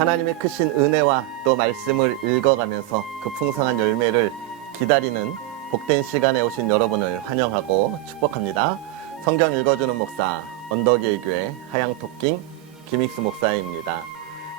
하나님의 크신 은혜와 또 말씀을 읽어가면서 그 풍성한 열매를 기다리는 복된 시간에 오신 여러분을 환영하고 축복합니다. 성경 읽어주는 목사 언덕의 교회 하양토킹 김익수 목사입니다.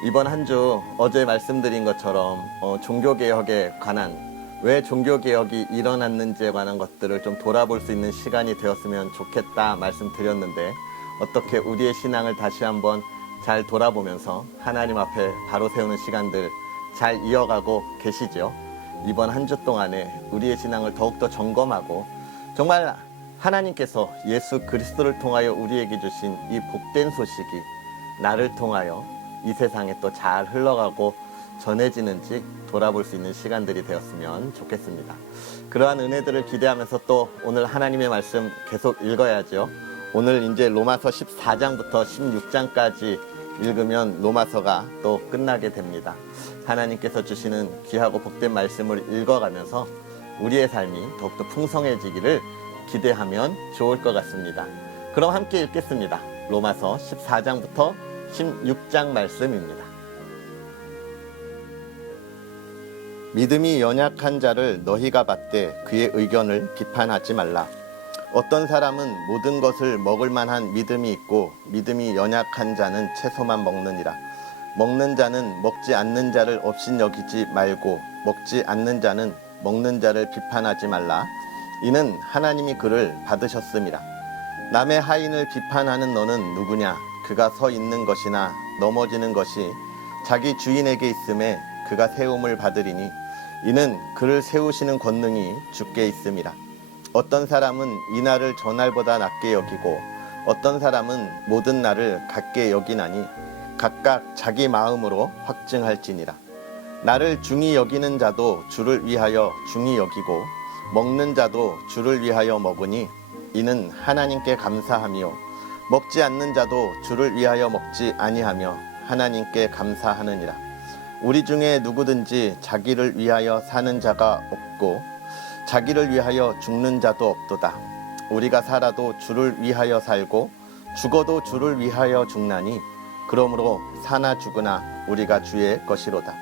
이번 한 주 어제 말씀드린 것처럼 종교개혁에 관한 왜 종교개혁이 일어났는지에 관한 것들을 좀 돌아볼 수 있는 시간이 되었으면 좋겠다 말씀드렸는데, 어떻게 우리의 신앙을 다시 한번 잘 돌아보면서 하나님 앞에 바로 세우는 시간들 잘 이어가고 계시죠? 이번 한 주 동안에 우리의 신앙을 더욱더 점검하고 정말 하나님께서 예수 그리스도를 통하여 우리에게 주신 이 복된 소식이 나를 통하여 이 세상에 또 잘 흘러가고 전해지는지 돌아볼 수 있는 시간들이 되었으면 좋겠습니다. 그러한 은혜들을 기대하면서 또 오늘 하나님의 말씀 계속 읽어야죠. 오늘 이제 로마서 14장부터 16장까지 읽으면 로마서가 또 끝나게 됩니다. 하나님께서 주시는 귀하고 복된 말씀을 읽어가면서 우리의 삶이 더욱더 풍성해지기를 기대하면 좋을 것 같습니다. 그럼 함께 읽겠습니다. 로마서 14장부터 16장 말씀입니다. 믿음이 연약한 자를 너희가 받되 그의 의견을 비판하지 말라. 어떤 사람은 모든 것을 먹을 만한 믿음이 있고 믿음이 연약한 자는 채소만 먹느니라. 먹는 자는 먹지 않는 자를 업신여기지 말고 먹지 않는 자는 먹는 자를 비판하지 말라. 이는 하나님이 그를 받으셨음이라. 남의 하인을 비판하는 너는 누구냐? 그가 서 있는 것이나 넘어지는 것이 자기 주인에게 있음에 그가 세움을 받으리니 이는 그를 세우시는 권능이 주께 있음이라. 어떤 사람은 이 날을 저 날보다 낮게 여기고 어떤 사람은 모든 날을 같게 여기나니 각각 자기 마음으로 확증할지니라. 나를 중히 여기는 자도 주를 위하여 중히 여기고 먹는 자도 주를 위하여 먹으니 이는 하나님께 감사하며 먹지 않는 자도 주를 위하여 먹지 아니하며 하나님께 감사하느니라. 우리 중에 누구든지 자기를 위하여 사는 자가 없고 자기를 위하여 죽는 자도 없도다. 우리가 살아도 주를 위하여 살고 죽어도 주를 위하여 죽나니 그러므로 사나 죽으나 우리가 주의 것이로다.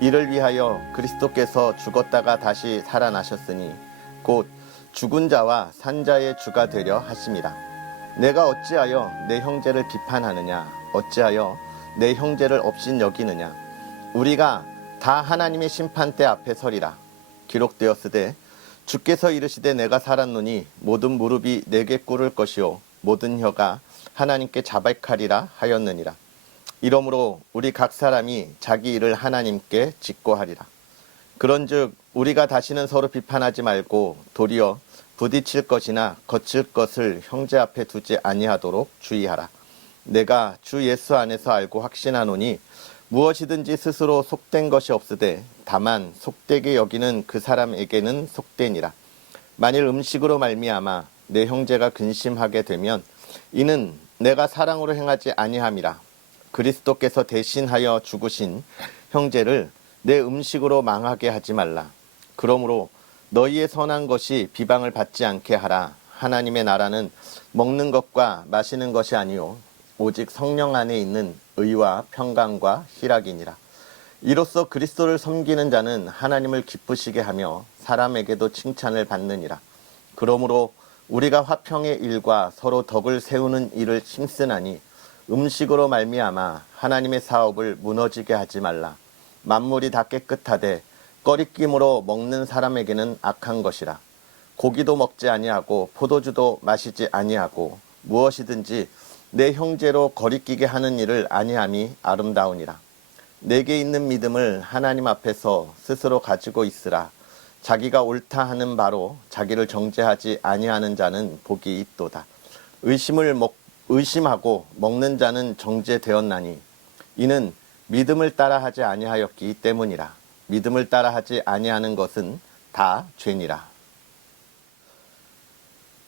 이를 위하여 그리스도께서 죽었다가 다시 살아나셨으니 곧 죽은 자와 산 자의 주가 되려 하심이라. 내가 어찌하여 내 형제를 비판하느냐? 어찌하여 내 형제를 업신여기느냐? 우리가 다 하나님의 심판대 앞에 서리라. 기록되었으되 주께서 이르시되 내가 살았노니 모든 무릎이 내게 꿇을 것이요 모든 혀가 하나님께 자백하리라 하였느니라. 이러므로 우리 각 사람이 자기 일을 하나님께 직고하리라. 그런즉 우리가 다시는 서로 비판하지 말고 도리어 부딪힐 것이나 거칠 것을 형제 앞에 두지 아니하도록 주의하라. 내가 주 예수 안에서 알고 확신하노니 무엇이든지 스스로 속된 것이 없으되 다만 속되게 여기는 그 사람에게는 속되니라. 만일 음식으로 말미암아 내 형제가 근심하게 되면 이는 내가 사랑으로 행하지 아니함이라. 그리스도께서 대신하여 죽으신 형제를 내 음식으로 망하게 하지 말라. 그러므로 너희의 선한 것이 비방을 받지 않게 하라. 하나님의 나라는 먹는 것과 마시는 것이 아니요 오직 성령 안에 있는 의와 평강과 희락이니라. 이로써 그리스도를 섬기는 자는 하나님을 기쁘시게 하며 사람에게도 칭찬을 받느니라. 그러므로 우리가 화평의 일과 서로 덕을 세우는 일을 힘쓰나니 음식으로 말미암아 하나님의 사업을 무너지게 하지 말라. 만물이 다 깨끗하되 꺼리낌으로 먹는 사람에게는 악한 것이라. 고기도 먹지 아니하고 포도주도 마시지 아니하고 무엇이든지 내 형제로 거리끼게 하는 일을 아니함이 아름다우니라. 내게 있는 믿음을 하나님 앞에서 스스로 가지고 있으라. 자기가 옳다 하는 바로 자기를 정죄하지 아니하는 자는 복이 있도다. 의심하고 먹는 자는 정죄되었나니 이는 믿음을 따라하지 아니하였기 때문이라. 믿음을 따라하지 아니하는 것은 다 죄니라.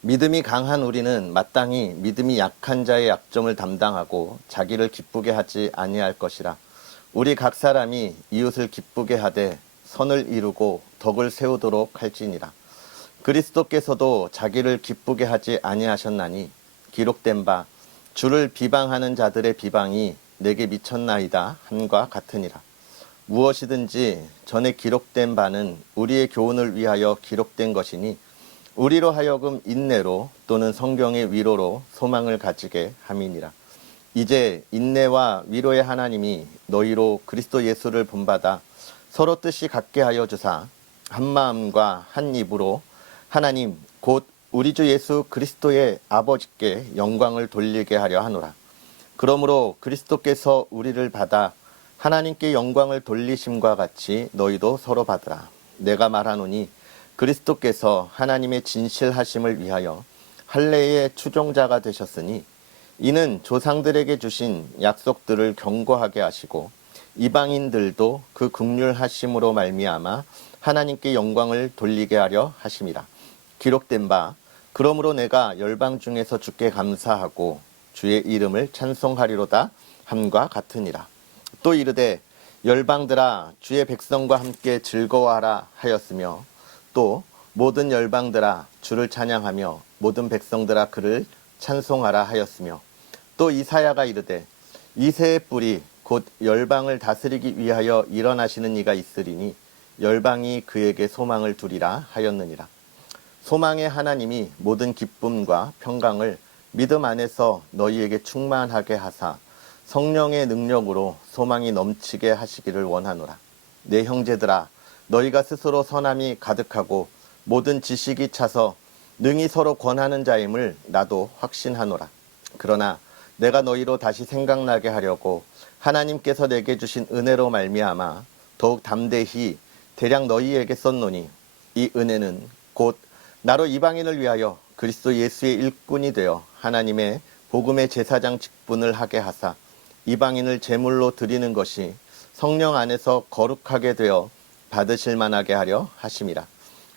믿음이 강한 우리는 마땅히 믿음이 약한 자의 약점을 담당하고 자기를 기쁘게 하지 아니할 것이라. 우리 각 사람이 이웃을 기쁘게 하되 선을 이루고 덕을 세우도록 할지니라. 그리스도께서도 자기를 기쁘게 하지 아니하셨나니 기록된 바 주를 비방하는 자들의 비방이 내게 미쳤나이다 함과 같으니라. 무엇이든지 전에 기록된 바는 우리의 교훈을 위하여 기록된 것이니 우리로 하여금 인내로 또는 성경의 위로로 소망을 가지게 함이니라. 이제 인내와 위로의 하나님이 너희로 그리스도 예수를 본받아 서로 뜻이 같게 하여 주사 한 마음과 한 입으로 하나님 곧 우리 주 예수 그리스도의 아버지께 영광을 돌리게 하려 하노라. 그러므로 그리스도께서 우리를 받아 하나님께 영광을 돌리심과 같이 너희도 서로 받으라. 내가 말하노니 그리스도께서 하나님의 진실하심을 위하여 할례의 추종자가 되셨으니 이는 조상들에게 주신 약속들을 경고하게 하시고 이방인들도 그 긍휼하심으로 말미암아 하나님께 영광을 돌리게 하려 하심이라. 기록된 바 그러므로 내가 열방 중에서 주께 감사하고 주의 이름을 찬송하리로다 함과 같으니라. 또 이르되 열방들아 주의 백성과 함께 즐거워하라 하였으며 또 모든 열방들아 주를 찬양하며 모든 백성들아 그를 찬송하라 하였으며 또 이사야가 이르되 이새의 뿔이 곧 열방을 다스리기 위하여 일어나시는 이가 있으리니 열방이 그에게 소망을 두리라 하였느니라. 소망의 하나님이 모든 기쁨과 평강을 믿음 안에서 너희에게 충만하게 하사 성령의 능력으로 소망이 넘치게 하시기를 원하노라. 내 형제들아 너희가 스스로 선함이 가득하고 모든 지식이 차서 능히 서로 권하는 자임을 나도 확신하노라. 그러나 내가 너희로 다시 생각나게 하려고 하나님께서 내게 주신 은혜로 말미암아 더욱 담대히 대략 너희에게 썼노니 이 은혜는 곧 나로 이방인을 위하여 그리스도 예수의 일꾼이 되어 하나님의 복음의 제사장 직분을 하게 하사 이방인을 제물로 드리는 것이 성령 안에서 거룩하게 되어 받으실 만하게 하려 하심이라.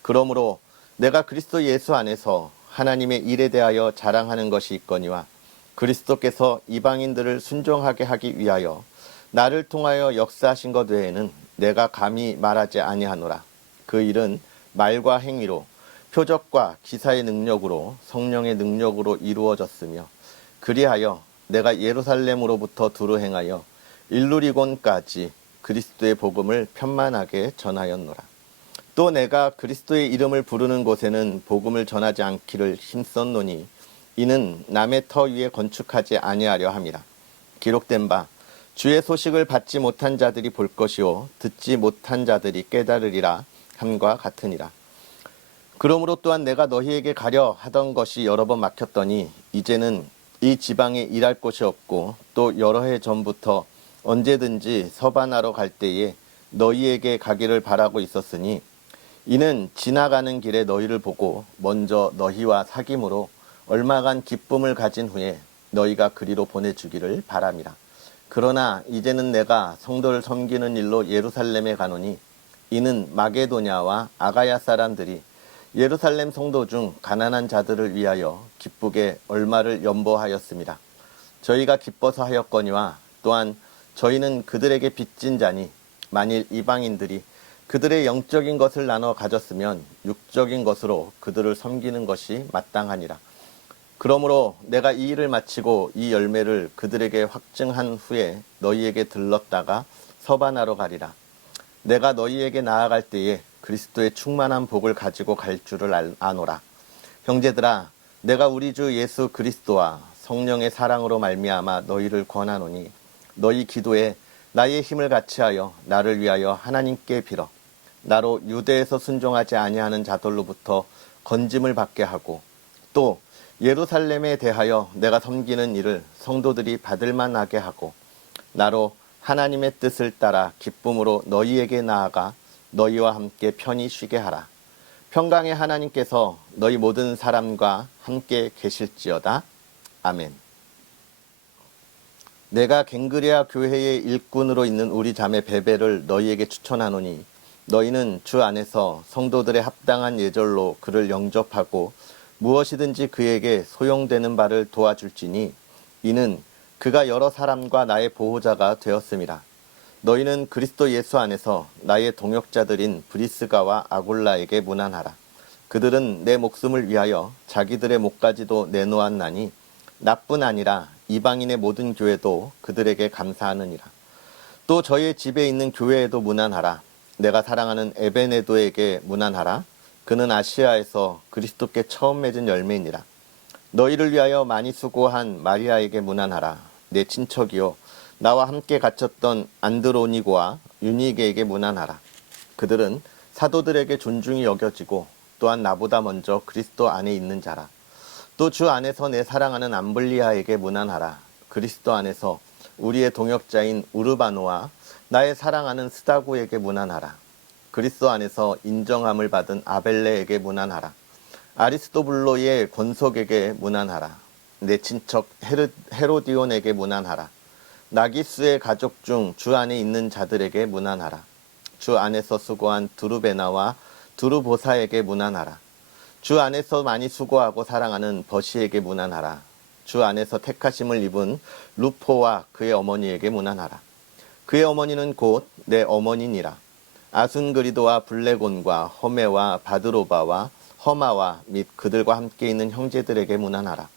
그러므로 내가 그리스도 예수 안에서 하나님의 일에 대하여 자랑하는 것이 있거니와 그리스도께서 이방인들을 순종하게 하기 위하여 나를 통하여 역사하신 것 외에는 내가 감히 말하지 아니하노라. 그 일은 말과 행위로 표적과 기사의 능력으로 성령의 능력으로 이루어졌으며 그리하여 내가 예루살렘으로부터 두루 행하여 일루리곤까지 그리스도의 복음을 편만하게 전하였노라. 또 내가 그리스도의 이름을 부르는 곳에는 복음을 전하지 않기를 힘썼노니 이는 남의 터 위에 건축하지 아니하려 함이라. 기록된 바 주의 소식을 받지 못한 자들이 볼 것이요 듣지 못한 자들이 깨달으리라 함과 같으니라. 그러므로 또한 내가 너희에게 가려 하던 것이 여러 번 막혔더니 이제는 이 지방에 일할 곳이 없고 또 여러 해 전부터 언제든지 서반하러 갈 때에 너희에게 가기를 바라고 있었으니 이는 지나가는 길에 너희를 보고 먼저 너희와 사귐으로 얼마간 기쁨을 가진 후에 너희가 그리로 보내주기를 바람이라. 그러나 이제는 내가 성도를 섬기는 일로 예루살렘에 가노니 이는 마게도냐와 아가야 사람들이 예루살렘 성도 중 가난한 자들을 위하여 기쁘게 얼마를 연보하였습니다. 저희가 기뻐서 하였거니와 또한 저희는 그들에게 빚진 자니 만일 이방인들이 그들의 영적인 것을 나눠 가졌으면 육적인 것으로 그들을 섬기는 것이 마땅하니라. 그러므로 내가 이 일을 마치고 이 열매를 그들에게 확증한 후에 너희에게 들렀다가 서반하러 가리라. 내가 너희에게 나아갈 때에 그리스도의 충만한 복을 가지고 갈 줄을 아노라. 형제들아 내가 우리 주 예수 그리스도와 성령의 사랑으로 말미암아 너희를 권하노니 너희 기도에 나의 힘을 같이하여 나를 위하여 하나님께 빌어 나로 유대에서 순종하지 아니하는 자들로부터 건짐을 받게 하고 또 예루살렘에 대하여 내가 섬기는 일을 성도들이 받을 만하게 하고 나로 하나님의 뜻을 따라 기쁨으로 너희에게 나아가 너희와 함께 편히 쉬게 하라. 평강의 하나님께서 너희 모든 사람과 함께 계실지어다. 아멘. 내가 갱그레아 교회의 일꾼으로 있는 우리 자매 베베를 너희에게 추천하노니 너희는 주 안에서 성도들의 합당한 예절로 그를 영접하고 무엇이든지 그에게 소용되는 바를 도와줄지니 이는 그가 여러 사람과 나의 보호자가 되었음이라. 너희는 그리스도 예수 안에서 나의 동역자들인 브리스가와 아굴라에게 문안하라. 그들은 내 목숨을 위하여 자기들의 목까지도 내놓았나니 나뿐 아니라 이방인의 모든 교회도 그들에게 감사하느니라. 또 저의 집에 있는 교회에도 문안하라. 내가 사랑하는 에베네도에게 문안하라. 그는 아시아에서 그리스도께 처음 맺은 열매이니라. 너희를 위하여 많이 수고한 마리아에게 문안하라. 내 친척이요 나와 함께 갇혔던 안드로니고와 유니게에게 문안하라. 그들은 사도들에게 존중이 여겨지고 또한 나보다 먼저 그리스도 안에 있는 자라. 또 주 안에서 내 사랑하는 암블리아에게 문안하라. 그리스도 안에서 우리의 동역자인 우르바노와 나의 사랑하는 스다고에게 문안하라. 그리스도 안에서 인정함을 받은 아벨레에게 문안하라. 아리스토블로의 권속에게 문안하라. 내 친척 헤로디온에게 문안하라. 나기스의 가족 중 주 안에 있는 자들에게 문안하라. 주 안에서 수고한 두루베나와 두루보사에게 문안하라. 주 안에서 많이 수고하고 사랑하는 버시에게 문안하라. 주 안에서 택하심을 입은 루포와 그의 어머니에게 문안하라. 그의 어머니는 곧 내 어머니니라. 아순그리도와 블레곤과 허메와 바드로바와 허마와 및 그들과 함께 있는 형제들에게 문안하라.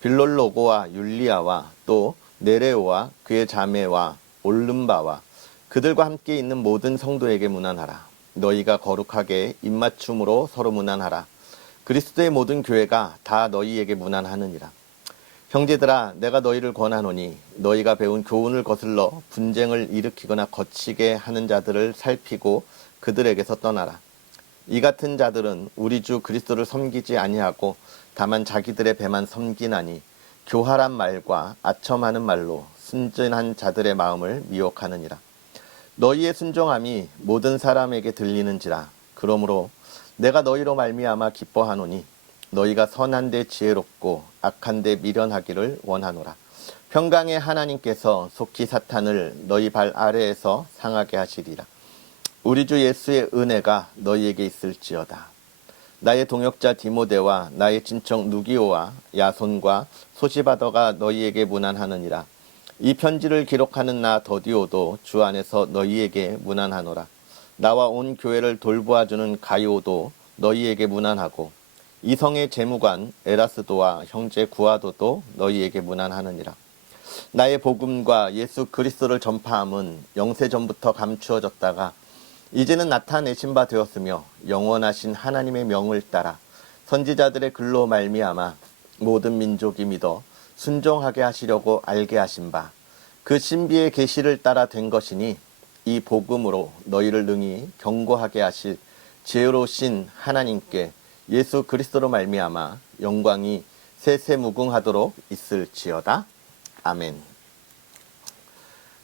빌롤로고와 율리아와 또 네레오와 그의 자매와 올름바와 그들과 함께 있는 모든 성도에게 문안하라. 너희가 거룩하게 입맞춤으로 서로 문안하라. 그리스도의 모든 교회가 다 너희에게 문안하느니라. 형제들아, 내가 너희를 권하노니 너희가 배운 교훈을 거슬러 분쟁을 일으키거나 거치게 하는 자들을 살피고 그들에게서 떠나라. 이 같은 자들은 우리 주 그리스도를 섬기지 아니하고 다만 자기들의 배만 섬기나니 교활한 말과 아첨하는 말로 순진한 자들의 마음을 미혹하느니라. 너희의 순종함이 모든 사람에게 들리는지라. 그러므로 내가 너희로 말미암아 기뻐하노니 너희가 선한데 지혜롭고 악한데 미련하기를 원하노라. 평강의 하나님께서 속히 사탄을 너희 발 아래에서 상하게 하시리라. 우리 주 예수의 은혜가 너희에게 있을지어다. 나의 동역자 디모데와 나의 친척 누기오와 야손과 소시바더가 너희에게 문안하느니라. 이 편지를 기록하는 나 더디오도 주 안에서 너희에게 문안하노라. 나와 온 교회를 돌보아주는 가이오도 너희에게 문안하고 이성의 재무관 에라스도와 형제 구아도도 너희에게 문안하느니라. 나의 복음과 예수 그리스도를 전파함은 영세전부터 감추어졌다가 이제는 나타내신 바 되었으며 영원하신 하나님의 명을 따라 선지자들의 글로 말미암아 모든 민족이 믿어 순종하게 하시려고 알게 하신 바 그 신비의 계시를 따라 된 것이니 이 복음으로 너희를 능히 경고하게 하실 지혜로우신 하나님께 예수 그리스도로 말미암아 영광이 세세무궁하도록 있을지어다. 아멘.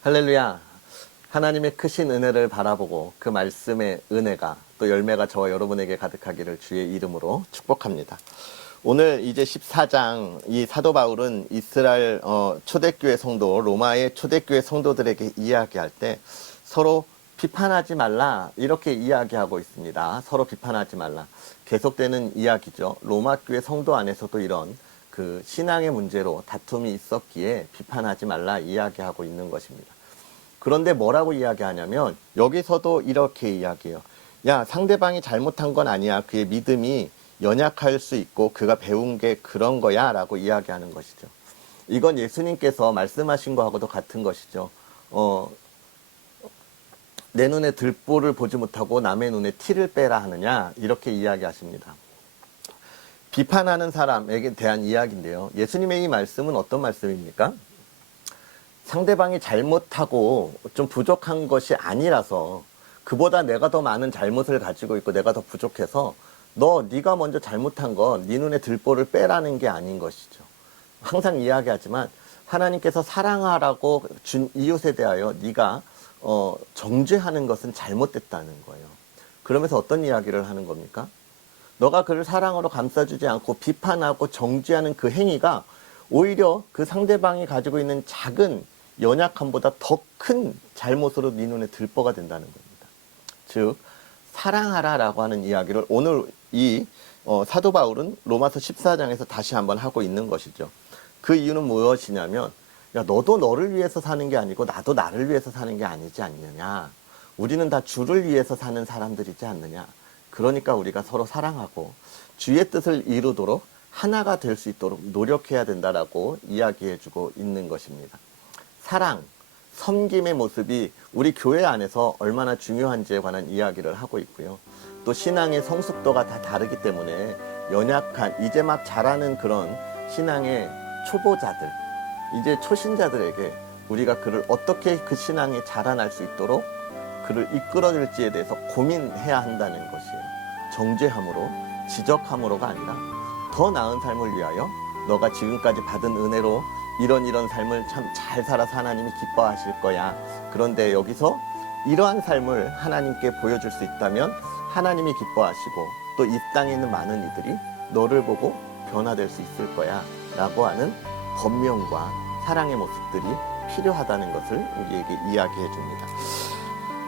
할렐루야. 하나님의 크신 은혜를 바라보고 그 말씀의 은혜가 또 열매가 저와 여러분에게 가득하기를 주의 이름으로 축복합니다. 오늘 이제 14장 이 사도 바울은 이스라엘 초대교회 성도 로마의 초대교회 성도들에게 이야기할 때 서로 비판하지 말라 이렇게 이야기하고 있습니다. 서로 비판하지 말라. 계속되는 이야기죠. 로마 교회 성도 안에서도 이런 그 신앙의 문제로 다툼이 있었기에 비판하지 말라 이야기하고 있는 것입니다. 그런데 뭐라고 이야기하냐면 여기서도 이렇게 이야기해요. 야, 상대방이 잘못한 건 아니야. 그의 믿음이 연약할 수 있고 그가 배운 게 그런 거야 라고 이야기하는 것이죠. 이건 예수님께서 말씀하신 거하고도 같은 것이죠. 내 눈에 들보를 보지 못하고 남의 눈에 티를 빼라 하느냐 이렇게 이야기하십니다. 비판하는 사람에게 대한 이야기인데요. 예수님의 이 말씀은 어떤 말씀입니까? 상대방이 잘못하고 좀 부족한 것이 아니라서 그보다 내가 더 많은 잘못을 가지고 있고 내가 더 부족해서 네가 먼저 잘못한 건 네 눈에 들보를 빼라는 게 아닌 것이죠. 항상 이야기하지만 하나님께서 사랑하라고 준 이웃에 대하여 네가 정죄하는 것은 잘못됐다는 거예요. 그러면서 어떤 이야기를 하는 겁니까? 너가 그를 사랑으로 감싸주지 않고 비판하고 정죄하는 그 행위가 오히려 그 상대방이 가지고 있는 작은 연약함보다 더 큰 잘못으로 네 눈에 들보가 된다는 겁니다. 즉 사랑하라라고 하는 이야기를 오늘 이 사도 바울은 로마서 14장에서 다시 한번 하고 있는 것이죠. 그 이유는 무엇이냐면 야, 너도 너를 위해서 사는 게 아니고 나도 나를 위해서 사는 게 아니지 않느냐. 우리는 다 주를 위해서 사는 사람들이지 않느냐. 그러니까 우리가 서로 사랑하고 주의 뜻을 이루도록 하나가 될 수 있도록 노력해야 된다라고 이야기해주고 있는 것입니다. 사랑, 섬김의 모습이 우리 교회 안에서 얼마나 중요한지에 관한 이야기를 하고 있고요. 또 신앙의 성숙도가 다 다르기 때문에 연약한, 이제 막 자라는 그런 신앙의 초보자들, 이제 초신자들에게 우리가 그를 어떻게 그 신앙에 자라날 수 있도록 그를 이끌어줄지에 대해서 고민해야 한다는 것이에요. 정죄함으로, 지적함으로가 아니라 더 나은 삶을 위하여 너가 지금까지 받은 은혜로 이런 삶을 참 잘 살아서 하나님이 기뻐하실 거야. 그런데 여기서 이러한 삶을 하나님께 보여줄 수 있다면 하나님이 기뻐하시고 또 이 땅에 있는 많은 이들이 너를 보고 변화될 수 있을 거야 라고 하는 권면과 사랑의 모습들이 필요하다는 것을 우리에게 이야기해 줍니다.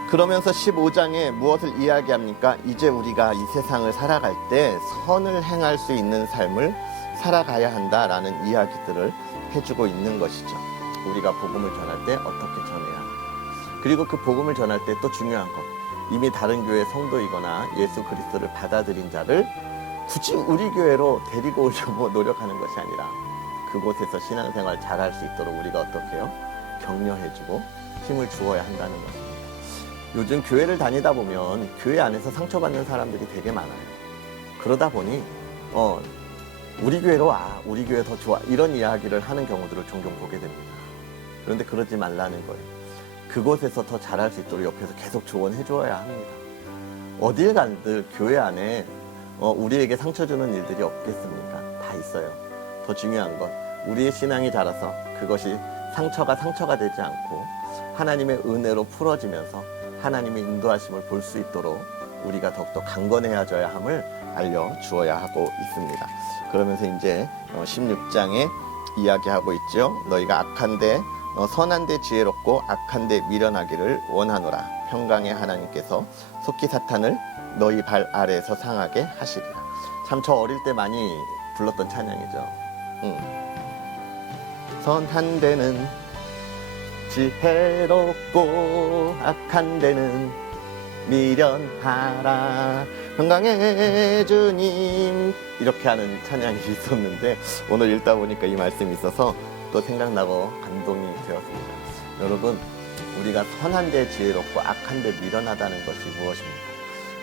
그러면서 15장에 무엇을 이야기합니까? 이제 우리가 이 세상을 살아갈 때 선을 행할 수 있는 삶을 살아가야 한다라는 이야기들을 해주고 있는 것이죠. 우리가 복음을 전할 때 어떻게 전해야 하는가. 그리고 그 복음을 전할 때 또 중요한 것, 이미 다른 교회 성도이거나 예수 그리스도를 받아들인 자를 굳이 우리 교회로 데리고 오려고 노력하는 것이 아니라 그곳에서 신앙생활 잘할 수 있도록 우리가 어떻게 해요? 격려해주고 힘을 주어야 한다는 것입니다. 요즘 교회를 다니다 보면 교회 안에서 상처받는 사람들이 되게 많아요. 그러다 보니 우리 교회로 와, 우리 교회 더 좋아, 이런 이야기를 하는 경우들을 종종 보게 됩니다. 그런데 그러지 말라는 거예요. 그곳에서 더 잘할 수 있도록 옆에서 계속 조언해 줘야 합니다. 어딜 간들 교회 안에 우리에게 상처 주는 일들이 없겠습니까? 다 있어요. 더 중요한 건 우리의 신앙이 자라서 그것이 상처가 되지 않고 하나님의 은혜로 풀어지면서 하나님의 인도하심을 볼 수 있도록 우리가 더욱더 강건해져야 함을 알려주어야 하고 있습니다. 그러면서 이제 16장에 이야기하고 있죠. 너희가 악한데 선한데 지혜롭고 악한데 미련하기를 원하노라. 평강의 하나님께서 속히 사탄을 너희 발 아래에서 상하게 하시리라. 참 저 어릴 때 많이 불렀던 찬양이죠. 선한 데는 지혜롭고 악한 데는 미련하라. 평강의 주님, 이렇게 하는 찬양이 있었는데 오늘 읽다 보니까 이 말씀이 있어서 또 생각나고 감동이 되었습니다. 여러분, 우리가 선한 데 지혜롭고 악한 데 미련하다는 것이 무엇입니까?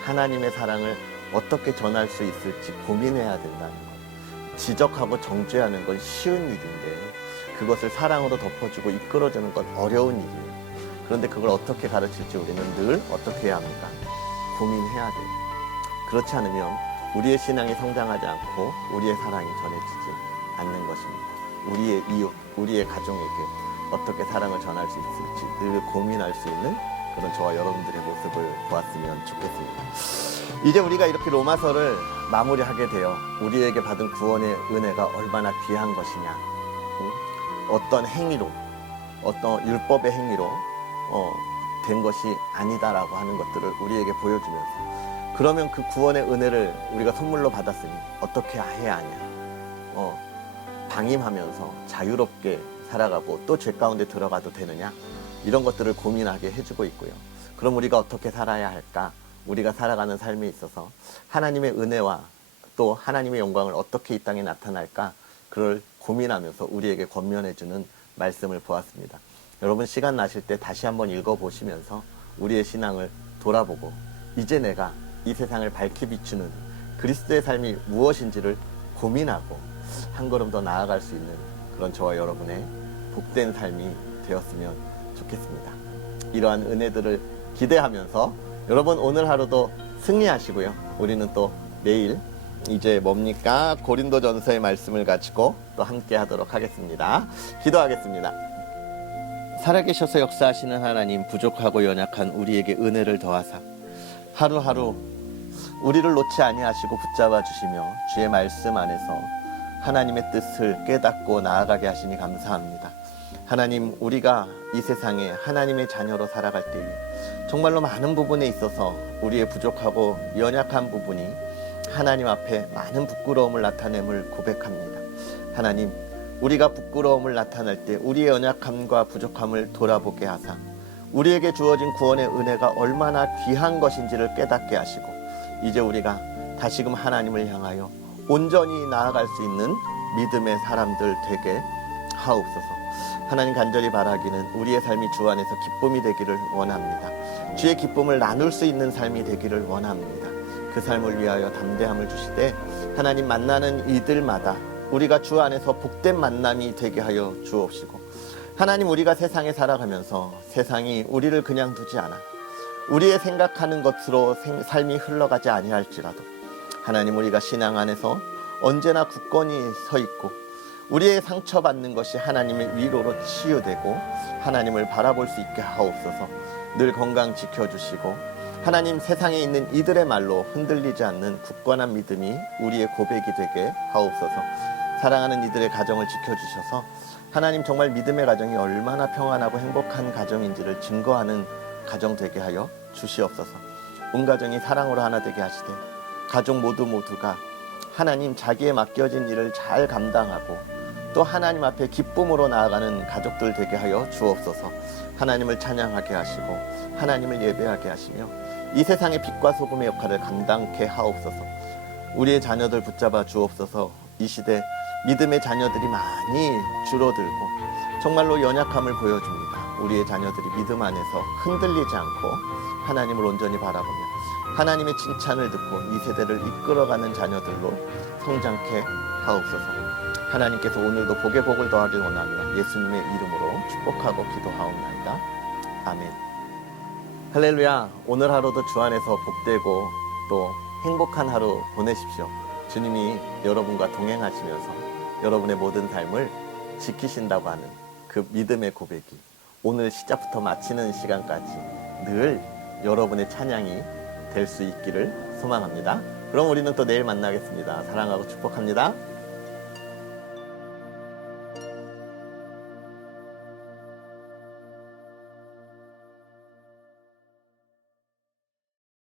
하나님의 사랑을 어떻게 전할 수 있을지 고민해야 된다는 것. 지적하고 정죄하는 건 쉬운 일인데 그것을 사랑으로 덮어주고 이끌어주는 건 어려운 일이에요. 그런데 그걸 어떻게 가르칠지 우리는 늘 어떻게 해야 합니까? 고민해야 돼요. 그렇지 않으면 우리의 신앙이 성장하지 않고 우리의 사랑이 전해지지 않는 것입니다. 우리의 이웃, 우리의 가정에게 어떻게 사랑을 전할 수 있을지 늘 고민할 수 있는 그런 저와 여러분들의 모습을 보았으면 좋겠습니다. 이제 우리가 이렇게 로마서를 마무리하게 되어 우리에게 받은 구원의 은혜가 얼마나 귀한 것이냐, 어떤 행위로, 어떤 율법의 행위로 된 것이 아니다라고 하는 것들을 우리에게 보여주면서, 그러면 그 구원의 은혜를 우리가 선물로 받았으니 어떻게 해야 하냐, 방임하면서 자유롭게 살아가고 또 죄 가운데 들어가도 되느냐, 이런 것들을 고민하게 해주고 있고요. 그럼 우리가 어떻게 살아야 할까? 우리가 살아가는 삶에 있어서 하나님의 은혜와 또 하나님의 영광을 어떻게 이 땅에 나타날까? 그걸 고민하면서 우리에게 권면해주는 말씀을 보았습니다. 여러분, 시간 나실 때 다시 한번 읽어보시면서 우리의 신앙을 돌아보고 이제 내가 이 세상을 밝히 비추는 그리스도의 삶이 무엇인지를 고민하고 한 걸음 더 나아갈 수 있는 그런 저와 여러분의 복된 삶이 되었으면 좋겠습니다. 이러한 은혜들을 기대하면서 여러분, 오늘 하루도 승리하시고요. 우리는 또 내일 이제 뭡니까? 고린도전서의 말씀을 가지고 또 함께 하도록 하겠습니다. 기도하겠습니다. 살아계셔서 역사하시는 하나님, 부족하고 연약한 우리에게 은혜를 더하사 하루하루 우리를 놓지 아니하시고 붙잡아 주시며 주의 말씀 안에서 하나님의 뜻을 깨닫고 나아가게 하시니 감사합니다. 하나님, 우리가 이 세상에 하나님의 자녀로 살아갈 때에 정말로 많은 부분에 있어서 우리의 부족하고 연약한 부분이 하나님 앞에 많은 부끄러움을 나타냄을 고백합니다. 하나님, 우리가 부끄러움을 나타낼 때 우리의 연약함과 부족함을 돌아보게 하사 우리에게 주어진 구원의 은혜가 얼마나 귀한 것인지를 깨닫게 하시고 이제 우리가 다시금 하나님을 향하여 온전히 나아갈 수 있는 믿음의 사람들 되게 하옵소서. 하나님 간절히 바라기는 우리의 삶이 주 안에서 기쁨이 되기를 원합니다. 주의 기쁨을 나눌 수 있는 삶이 되기를 원합니다. 그 삶을 위하여 담대함을 주시되 하나님 만나는 이들마다 우리가 주 안에서 복된 만남이 되게 하여 주옵시고, 하나님 우리가 세상에 살아가면서 세상이 우리를 그냥 두지 않아 우리의 생각하는 것으로 삶이 흘러가지 아니할지라도 하나님 우리가 신앙 안에서 언제나 굳건히 서 있고 우리의 상처받는 것이 하나님의 위로로 치유되고 하나님을 바라볼 수 있게 하옵소서. 늘 건강 지켜주시고 하나님 세상에 있는 이들의 말로 흔들리지 않는 굳건한 믿음이 우리의 고백이 되게 하옵소서. 사랑하는 이들의 가정을 지켜주셔서 하나님 정말 믿음의 가정이 얼마나 평안하고 행복한 가정인지를 증거하는 가정 되게 하여 주시옵소서. 온 가정이 사랑으로 하나 되게 하시되 가족 모두가 하나님 자기에 맡겨진 일을 잘 감당하고 또 하나님 앞에 기쁨으로 나아가는 가족들 되게 하여 주옵소서. 하나님을 찬양하게 하시고 하나님을 예배하게 하시며 이 세상의 빛과 소금의 역할을 감당케 하옵소서. 우리의 자녀들 붙잡아 주옵소서. 이 시대 믿음의 자녀들이 많이 줄어들고 정말로 연약함을 보여줍니다. 우리의 자녀들이 믿음 안에서 흔들리지 않고 하나님을 온전히 바라보며 하나님의 칭찬을 듣고 이 세대를 이끌어가는 자녀들로 성장케 하옵소서. 하나님께서 오늘도 복에 복을 더하길 원하며 예수님의 이름으로 축복하고 기도하옵나이다. 아멘. 할렐루야. 오늘 하루도 주 안에서 복되고 또 행복한 하루 보내십시오. 주님이 여러분과 동행하시면서 여러분의 모든 삶을 지키신다고 하는 그 믿음의 고백이 오늘 시작부터 마치는 시간까지 늘 여러분의 찬양이 될 수 있기를 소망합니다. 그럼 우리는 또 내일 만나겠습니다. 사랑하고 축복합니다.